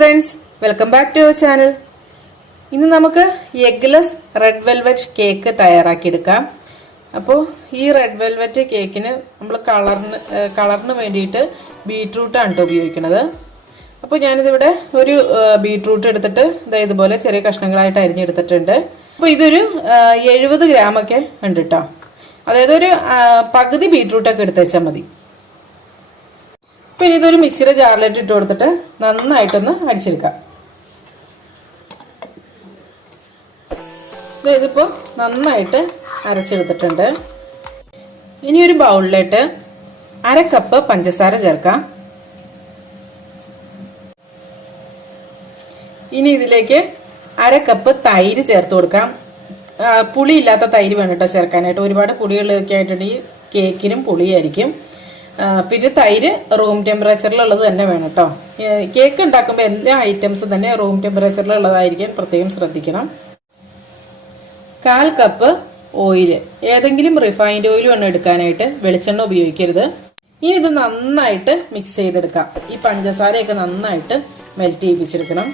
friends, welcome back to our channel. ഇന്ന് നമുക്ക് eggless red velvet cake തയ്യാറാക്കിയെടുക്കാം. അപ്പോൾ ഈ റെഡ് വെൽവെറ്റ് കേക്കിന് നമ്മൾ കളറിന് വേണ്ടിയിട്ട് ബീട്രൂട്ട് ആണ് ഉപയോഗിക്കുന്നത്. അപ്പോൾ ഞാനിതിവിടെ ഒരു ബീട്രൂട്ട് എടുത്തിട്ട് ഇതുപോലെ ചെറിയ കഷ്ണങ്ങളായിട്ട് അരിഞ്ഞെടുത്തിട്ടുണ്ട്. അപ്പോൾ ഇതൊരു 70 ഗ്രാം ഒക്കെ ഉണ്ട് കേട്ടോ. അതായത് ഒരു പകുതി ബീട്രൂട്ടൊക്കെ എടുത്ത് വെച്ചാൽ മതി. പിന്നെ ഇതൊരു മിക്സിയുടെ ജാറിലിട്ട് ഇട്ട് കൊടുത്തിട്ട് നന്നായിട്ടൊന്ന് അടിച്ചെടുക്കാം. ഇതിപ്പോൾ നന്നായിട്ട് അരച്ചെടുത്തിട്ടുണ്ട്. ഇനി ഒരു ബൗളിലിട്ട് 1/2 കപ്പ് പഞ്ചസാര ചേർക്കാം. ഇനി ഇതിലേക്ക് 1/2 കപ്പ് തൈര് ചേർത്ത് കൊടുക്കാം. പുളിയില്ലാത്ത തൈര് വേണം കേട്ടോ ചേർക്കാനായിട്ട്. ഒരുപാട് പുളികളൊക്കെ ആയിട്ടുണ്ടെങ്കിൽ കേക്കിനും പുളിയായിരിക്കും. പിന്നെ തൈര് റൂം ടെമ്പറേച്ചറിലുള്ളത് തന്നെ വേണം കേട്ടോ. കേക്ക് ഉണ്ടാക്കുമ്പോൾ എല്ലാ ഐറ്റംസും തന്നെ റൂം ടെമ്പറേച്ചറിലുള്ളതായിരിക്കാൻ പ്രത്യേകം ശ്രദ്ധിക്കണം. 1/4 കപ്പ് ഓയിൽ, ഏതെങ്കിലും റിഫൈൻഡ് ഓയിൽ വേണം എടുക്കാനായിട്ട്, വെളിച്ചെണ്ണ ഉപയോഗിക്കരുത്. ഇനി ഇത് നന്നായിട്ട് മിക്സ് ചെയ്തെടുക്കാം. ഈ പഞ്ചസാരയൊക്കെ നന്നായിട്ട് മെൽറ്റ് ചെയ്യിപ്പിച്ചെടുക്കണം.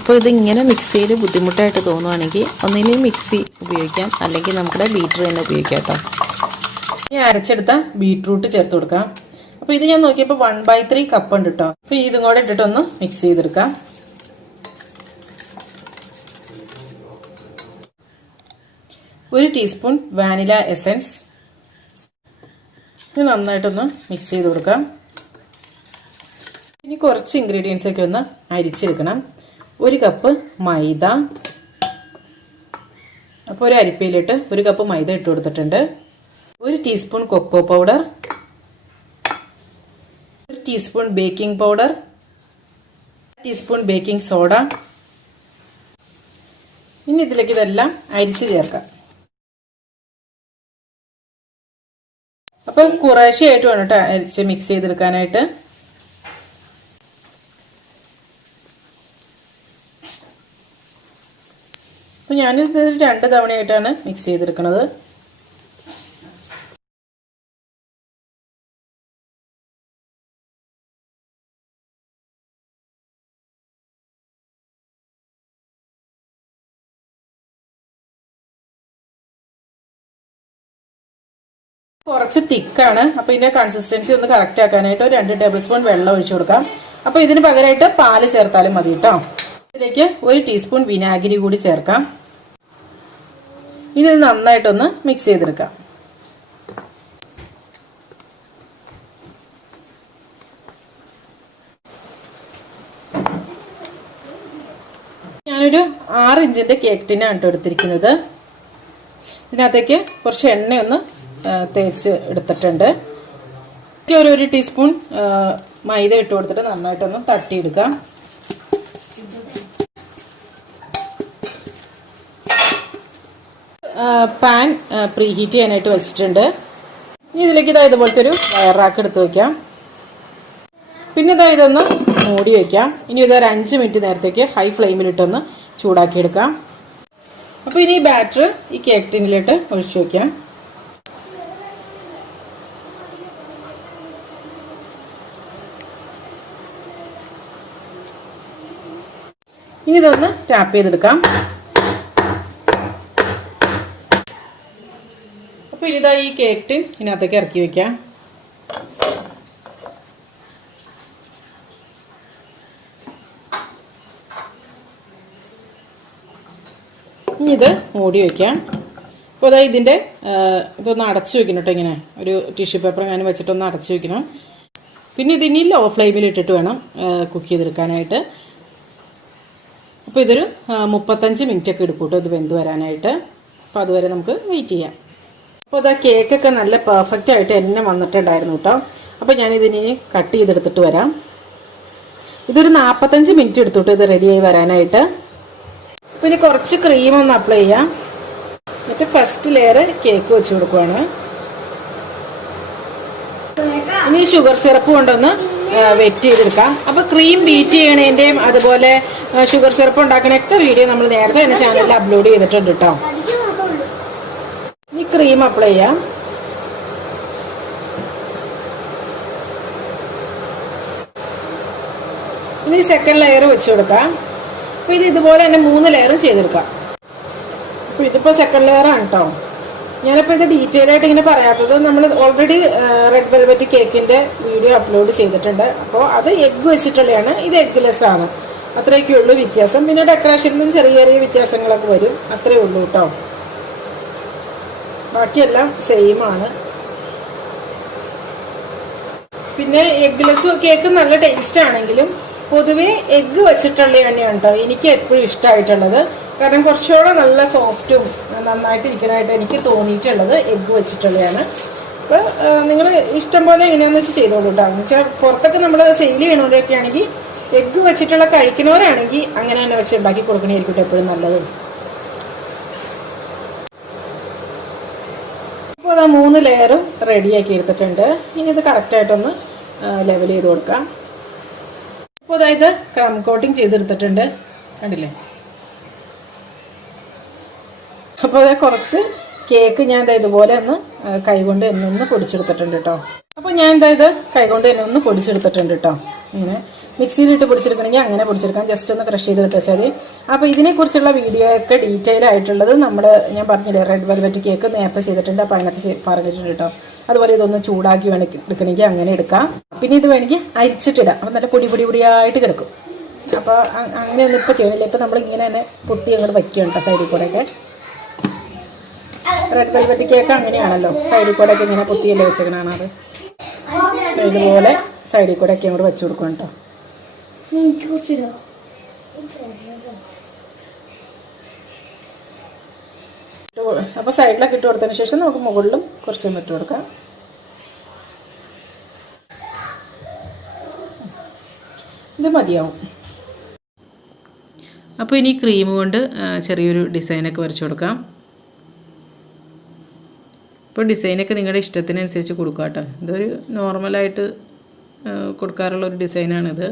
അപ്പോൾ ഇത് ഇങ്ങനെ മിക്സ് ചെയ്ത് ബുദ്ധിമുട്ടായിട്ട് തോന്നുവാണെങ്കിൽ ഒന്നിനും മിക്സി ഉപയോഗിക്കാം, അല്ലെങ്കിൽ നമ്മുടെ ബീറ്റർ തന്നെ ഉപയോഗിക്കാം കേട്ടോ. ഇനി അരച്ചെടുത്ത ബീട്രൂട്ട് ചേർത്ത് കൊടുക്കാം. അപ്പോൾ ഇത് ഞാൻ നോക്കിയപ്പോൾ 1/3 കപ്പ് ഉണ്ട് കേട്ടോ. അപ്പോൾ ഇതും കൂടെ ഇട്ടിട്ടൊന്ന് മിക്സ് ചെയ്തെടുക്കാം. ഒരു ടീസ്പൂൺ വാനില എസൻസ്. ഇത് നന്നായിട്ടൊന്ന് മിക്സ് ചെയ്ത് കൊടുക്കാം. ഇനി കുറച്ച് ഇൻഗ്രീഡിയൻസ് ഒക്കെ ഒന്ന് അരിച്ചെടുക്കണം. 1 കപ്പ് മൈദ. അപ്പോൾ ഒരു അരിപ്പയിലിട്ട് 1 കപ്പ് മൈദ ഇട്ട് കൊടുത്തിട്ടുണ്ട്. 1 teaspoon cocoa powder, 1 teaspoon baking powder, 1 teaspoon baking soda. ഇനി ഇതിലേക്ക് ഇതെല്ലാം അരിച്ച് ചേർക്കാം. അപ്പം കുറേശ്ശെയായിട്ട് വേണം കേട്ടോ അരിച്ച് മിക്സ് ചെയ്തെടുക്കാനായിട്ട്. അപ്പം ഞാനിത് 2 തവണയായിട്ടാണ് മിക്സ് ചെയ്തെടുക്കുന്നത്. കുറച്ച് തിക്കാണ്. അപ്പൊ ഇതിന്റെ കൺസിസ്റ്റൻസി ഒന്ന് കറക്റ്റ് ആക്കാനായിട്ട് ഒരു 2 ടേബിൾ സ്പൂൺ വെള്ളം ഒഴിച്ചു കൊടുക്കാം. അപ്പൊ ഇതിന് പകരമായിട്ട് പാല് ചേർത്താലും മതി കേട്ടോ. ഇതിലേക്ക് 1 ടീസ്പൂൺ വിനാഗിരി കൂടി ചേർക്കാം. ഇനി ഇത് നന്നായിട്ടൊന്ന് മിക്സ് ചെയ്തെടുക്കാം. ഞാനൊരു 6 ഇഞ്ചിന്റെ കേക്ക് ടിന്നാണ് എടുത്തിരിക്കുന്നത്. ഇതിനകത്തേക്ക് കുറച്ച് എണ്ണയൊന്ന് തേച്ച് എടുത്തിട്ടുണ്ട്. ഒരു 1 ടീസ്പൂൺ മൈദ ഇട്ട് കൊടുത്തിട്ട് നന്നായിട്ടൊന്ന് തട്ടിയെടുക്കാം. പാൻ പ്രീ ഹീറ്റ് ചെയ്യാനായിട്ട് വെച്ചിട്ടുണ്ട്. ഇനി ഇതിലേക്ക് ഇതുപോലത്തെ ഒരു വയർ റാക്ക് എടുത്ത് വയ്ക്കാം. പിന്നെ ഇതൊന്ന് മൂടി വയ്ക്കാം. ഇനി ഇതൊരു 5 മിനിറ്റ് നേരത്തേക്ക് ഹൈ ഫ്ലെയിമിലിട്ടൊന്ന് ചൂടാക്കിയെടുക്കാം. അപ്പോൾ ഇനി ഈ ബാറ്റർ ഈ കേക്ക് ടിന്നിലിട്ട് ഒഴിച്ചു വയ്ക്കാം. ഇനി ഇതൊന്ന് ടാപ്പ് ചെയ്തെടുക്കാം. അപ്പോൾ ഇനി ഈ കേക്ക് ടിൻ ഇതിനകത്തേക്ക് ഇറക്കി വെക്കാം. ഇനി ഇത് മൂടി വയ്ക്കാം. അപ്പോൾ ഇതിൻ്റെ ഇതൊന്ന് അടച്ചു വെക്കണം കേട്ടോ. ഇങ്ങനെ ഒരു ടിഷ്യൂ പേപ്പർ ഞാൻ വെച്ചിട്ടൊന്ന് അടച്ചു വെക്കണം. പിന്നെ ഇതിനി ലോ ഫ്ലെയിമിൽ ഇട്ടിട്ട് വേണം കുക്ക് ചെയ്തെടുക്കാനായിട്ട്. അപ്പോൾ ഇതൊരു 35 മിനിറ്റ് ഒക്കെ എടുക്കും കേട്ടോ ഇത് വെന്ത് വരാനായിട്ട്. അപ്പോൾ അതുവരെ നമുക്ക് വെയിറ്റ് ചെയ്യാം. അപ്പോൾ കേക്കൊക്കെ നല്ല പെർഫെക്റ്റ് ആയിട്ട് എന്നെ വന്നിട്ടുണ്ടായിരുന്നു കേട്ടോ. അപ്പോൾ ഞാനിതിനി കട്ട് ചെയ്തെടുത്തിട്ട് വരാം. ഇതൊരു 45 മിനിറ്റ് എടുത്തിട്ട് ഇത് റെഡിയായി വരാനായിട്ട്. അപ്പോൾ ഇനി കുറച്ച് ക്രീം ഒന്ന് അപ്ലൈ ചെയ്യാം. എന്നിട്ട് ഫസ്റ്റ് ലെയർ കേക്ക് വെച്ച് കൊടുക്കുവാണ്. ഇനി ഷുഗർ സിറപ്പ് കൊണ്ടൊന്ന് വെറ്റ് ചെയ്തെടുക്കാം. അപ്പോൾ ക്രീം ബീറ്റ് ചെയ്യണതിൻ്റെയും അതുപോലെ ഷുഗർ സിറപ്പ് ഉണ്ടാക്കണൊക്കെ വീഡിയോ നമ്മൾ നേരത്തെ തന്നെ ചാനലിൽ അപ്ലോഡ് ചെയ്തിട്ടുണ്ട് കേട്ടോ. ഇനി ക്രീം അപ്ലൈ ചെയ്യാം. ഇനി സെക്കൻഡ് ലെയർ വെച്ച് കൊടുക്കാം. അപ്പോൾ ഇത് ഇതുപോലെ തന്നെ 3 ലെയറും ചെയ്തെടുക്കാം. അപ്പോൾ ഇതിപ്പോൾ സെക്കൻഡ് ലെയറാണ് കേട്ടോ. ഞാനിപ്പോൾ ഇത് ഡീറ്റെയിൽ ആയിട്ട് ഇങ്ങനെ പറയാത്തത്, നമ്മൾ ഓൾറെഡി റെഡ് വെൽവെറ്റ് കേക്കിൻ്റെ വീഡിയോ അപ്ലോഡ് ചെയ്തിട്ടുണ്ട്. അപ്പോൾ അത് എഗ്ഗ് വെച്ചിട്ടുള്ളതാണ്, ഇത് എഗ്ഗ്ലെസ് ആണ്. അത്രയൊക്കെ ഉള്ളൂ വ്യത്യാസം. പിന്നെ ഡെക്കറേഷനിലും ചെറിയ ചെറിയ വ്യത്യാസങ്ങളൊക്കെ വരും, അത്രയേ ഉള്ളൂ കേട്ടോ. ബാക്കിയെല്ലാം സെയിം ആണ്. പിന്നെ എഗ്ഗ്ലെസ് കേക്ക് നല്ല ടേസ്റ്റ് ആണെങ്കിലും പൊതുവേ എഗ്ഗ് വെച്ചിട്ടുള്ള തന്നെയാണ് കേട്ടോ എനിക്ക് എപ്പോഴും ഇഷ്ടമായിട്ടുള്ളത്. കാരണം കുറച്ചുകൂടെ നല്ല സോഫ്റ്റും നന്നായിട്ട് ഇരിക്കാനായിട്ട് എനിക്ക് തോന്നിയിട്ടുള്ളത് എഗ്ഗ് വെച്ചിട്ടുള്ളതാണ്. അപ്പോൾ നിങ്ങൾ ഇഷ്ടം പോലെ എങ്ങനെയാണെന്ന് വെച്ച് ചെയ്തോളൂ കേട്ടോ. എന്ന് വെച്ചാൽ പുറത്തൊക്കെ നമ്മൾ സെയിൽ ചെയ്യണവരൊക്കെ ആണെങ്കിൽ എഗ്ഗ് വെച്ചിട്ടുള്ള കഴിക്കുന്നവരാണെങ്കിൽ അങ്ങനെ തന്നെ വെച്ച് ഉണ്ടാക്കി കൊടുക്കണമായിരിക്കും എപ്പോഴും നല്ലത്. അപ്പോൾ അത് 3 ലെയറും റെഡിയാക്കി എടുത്തിട്ടുണ്ട്. ഇനി ഇത് കറക്റ്റായിട്ടൊന്ന് ലെവൽ ചെയ്ത് കൊടുക്കാം. അപ്പോൾ അതായത് ക്രം കോട്ടിങ് ചെയ്തെടുത്തിട്ടുണ്ട്, കണ്ടില്ലേ. അപ്പോൾ അത് കുറച്ച് കേക്ക് ഞാൻ ഇതുപോലെ ഒന്ന് കൈകൊണ്ട് എന്നെ ഒന്ന് പൊടിച്ചെടുത്തിട്ടുണ്ട് കേട്ടോ. അപ്പോൾ ഞാൻ കൈകൊണ്ട് എന്നെ ഒന്ന് പൊടിച്ചെടുത്തിട്ടുണ്ട് കേട്ടോ. ഇങ്ങനെ മിക്സിയിലിട്ട് പൊടിച്ചെടുക്കണമെങ്കിൽ അങ്ങനെ പൊടിച്ചെടുക്കാം, ജസ്റ്റ് ഒന്ന് ക്രഷ് ചെയ്തെടുത്ത് വെച്ചാൽ. അപ്പോൾ ഇതിനെക്കുറിച്ചുള്ള വീഡിയോ ഒക്കെ ഡീറ്റെയിൽ ആയിട്ടുള്ളത് ഞാൻ പറഞ്ഞില്ലേ റെഡ് വെൽവെറ്റ് കേക്ക് നേരത്തെ ചെയ്തിട്ടുണ്ട്, അപ്പോൾ അതിനകത്ത് പറഞ്ഞിട്ടുണ്ട് കേട്ടോ. അതുപോലെ ഇതൊന്ന് ചൂടാക്കി എടുക്കണമെങ്കിൽ അങ്ങനെ എടുക്കാം. പിന്നെ ഇത് വേണമെങ്കിൽ അരിച്ചിട്ടിടാം, അപ്പം നല്ല പൊടിയായിട്ട് കിടക്കും. അപ്പോൾ അങ്ങനെയൊന്നും ഇപ്പോൾ ചെയ്യണില്ല. ഇപ്പോൾ നമ്മൾ ഇങ്ങനെ തന്നെ പൊത്തി അങ്ങോട്ട് വയ്ക്കുകയാണ് കേട്ടോ സൈഡിൽ കൂടെയൊക്കെ. റെഡ് വെൽവെറ്റ് കേക്ക് അങ്ങനെയാണല്ലോ, സൈഡിൽ കൂടെയൊക്കെ ഇങ്ങനെ പൊത്തിയല്ലേ വെച്ചേക്കണാണ്. അത് ഇതുപോലെ സൈഡിൽ കൂടെയൊക്കെ അങ്ങോട്ട് വെച്ച് കൊടുക്കും കേട്ടോ. അപ്പോൾ സൈഡിലൊക്കെ ഇട്ട് കൊടുത്തതിന് ശേഷം നമുക്ക് മുകളിലും കുറച്ചൊന്ന് ഇട്ട് കൊടുക്കാം. ഇത് മതിയാവും. അപ്പോൾ ഇനി ക്രീം കൊണ്ട് ചെറിയൊരു ഡിസൈനൊക്കെ വരച്ചു കൊടുക്കാം. ഇപ്പോൾ ഡിസൈനൊക്കെ നിങ്ങളുടെ ഇഷ്ടത്തിനനുസരിച്ച് കൊടുക്കാം കേട്ടോ. ഇതൊരു നോർമലായിട്ട് കൊടുക്കാറുള്ള ഒരു ഡിസൈനാണിത്.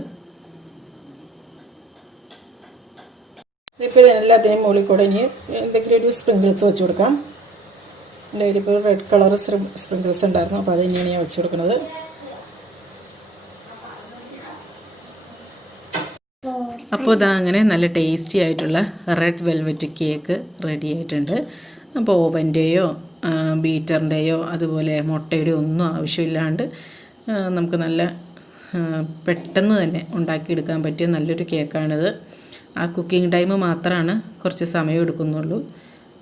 ഇപ്പോൾ എല്ലാത്തിനും മുകളിൽ കൂടെ ഇനി എന്തെങ്കിലും ഒരു സ്പ്രിങ്കിൾസ് വെച്ച് കൊടുക്കാം. എൻ്റെ കയ്യിലിപ്പോൾ റെഡ് കളർ സ്പ്രിങ്കിൾസ് ഉണ്ടായിരുന്നു, അപ്പോൾ അത് തന്നെയാണ് ഞാൻ വെച്ച് കൊടുക്കുന്നത്. അപ്പോൾ ഇതാ അങ്ങനെ നല്ല ടേസ്റ്റി ആയിട്ടുള്ള റെഡ് വെൽവെറ്റ് കേക്ക് റെഡി ആയിട്ടുണ്ട്. അപ്പോൾ ഓവൻ്റെയോ ബീറ്ററിൻ്റെയോ അതുപോലെ മുട്ടയുടെയോ ഒന്നും ആവശ്യമില്ലാണ്ട് നമുക്ക് നല്ല പെട്ടെന്ന് തന്നെ ഉണ്ടാക്കിയെടുക്കാൻ പറ്റിയ നല്ലൊരു കേക്കാണിത്. ആ കുക്കിംഗ് ടൈം മാത്രമാണ് കുറച്ച് സമയം എടുക്കുന്നുള്ളൂ,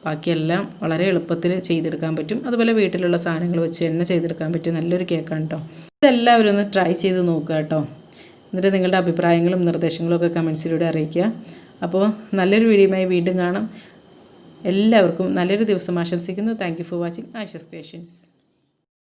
ബാക്കിയെല്ലാം വളരെ എളുപ്പത്തിൽ ചെയ്തെടുക്കാൻ പറ്റും. അതുപോലെ വീട്ടിലുള്ള സാധനങ്ങൾ വെച്ച് തന്നെ ചെയ്തെടുക്കാൻ പറ്റിയ നല്ലൊരു കേക്കാണ് കേട്ടോ. ഇതെല്ലാവരും ഒന്ന് ട്രൈ ചെയ്ത് നോക്കുക കേട്ടോ. എന്നിട്ട് നിങ്ങളുടെ അഭിപ്രായങ്ങളും നിർദ്ദേശങ്ങളും ഒക്കെ കമൻസിലൂടെ അറിയിക്കുക. അപ്പോൾ നല്ലൊരു വീഡിയോയുമായി വീണ്ടും കാണാം. എല്ലാവർക്കും നല്ലൊരു ദിവസം ആശംസിക്കുന്നു. Thank you for watching Aisha's creations.